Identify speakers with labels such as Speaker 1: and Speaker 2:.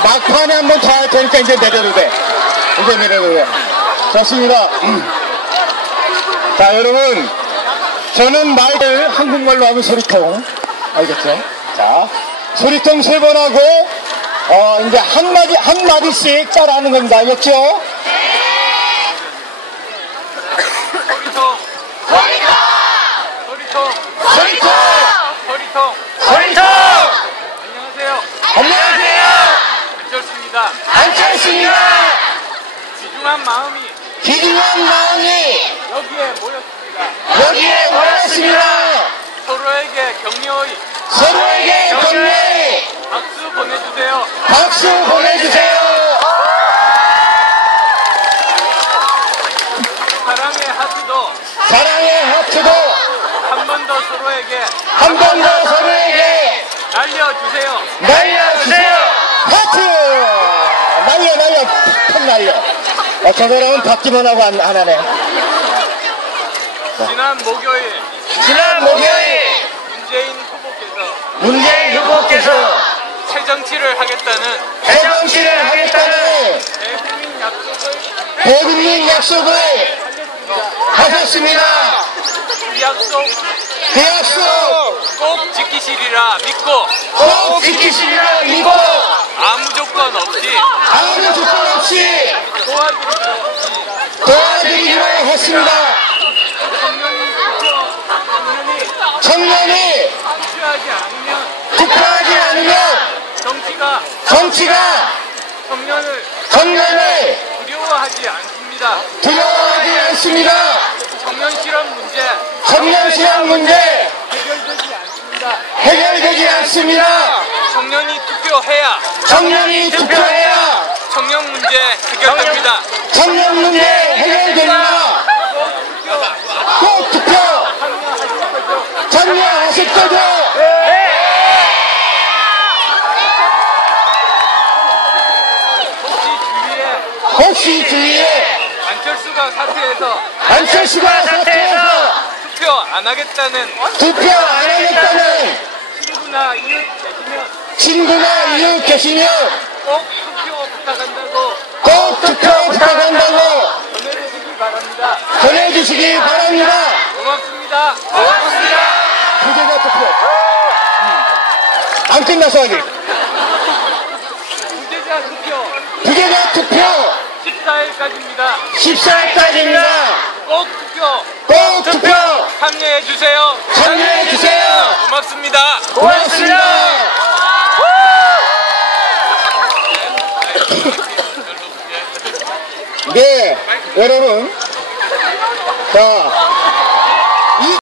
Speaker 1: 막판에 한번 더 할 테니까 이제 내려도 돼. 이제 내려도 돼. 좋습니다. 자, 여러분. 저는 말을 한국말로 하면 소리통. 알겠죠? 자, 소리통 3번 하고, 이제 한마디씩 따라하는 겁니다. 알겠죠?
Speaker 2: 소리통!
Speaker 1: 소리통!
Speaker 2: 소리통!
Speaker 1: 소리통!
Speaker 2: 소리통!
Speaker 1: 소리통!
Speaker 2: 안녕하세요.
Speaker 1: 안녕하세요!
Speaker 2: 안철수입니다.
Speaker 1: 안철수입니다!
Speaker 2: 귀중한 마음이
Speaker 1: 여기에
Speaker 2: 여기에 모였습니다.
Speaker 1: 모였습니다.
Speaker 2: 서로에게 격려의 박수 보내주세요.
Speaker 1: 박수 보내주세요. 사랑의 하트도
Speaker 2: 한 번 더 서로에게 날려주세요.
Speaker 1: 하트! 날려 팍 날려. 저 사람은 받기만 하고 안 하네.
Speaker 2: 지난 목요일 문재인 후보께서 새 정치를 하겠다는
Speaker 1: 대국민 약속을 하셨습니다.
Speaker 2: 그 약속 꼭 지키시리라 믿고 아무 조건 없이
Speaker 1: 도와드리기로 했습니다. 청년이 투표하지 않으면 정치가 청년을
Speaker 2: 두려워하지 않습니다. 청년 실업 문제
Speaker 1: 해결되지 않습니다.
Speaker 2: 청년이 투표해야 청년 문제 해결됩니다.
Speaker 1: 청년 문제 해결됩니다. 꼭 투표 참여하실 거죠? 혹시 주위에 안철수가 사퇴해서
Speaker 2: 투표 안 하겠다는
Speaker 1: 친구나 이웃 계시면
Speaker 2: 꼭 투표 부탁한다고 전해주시기 바랍니다. 고맙습니다.
Speaker 1: 부재자 투표. 안 끝나서 아직. 부재자 투표 14일까지입니다.
Speaker 2: 꼭 투표 참여해주세요. 고맙습니다.
Speaker 1: 네, 여러분. 자.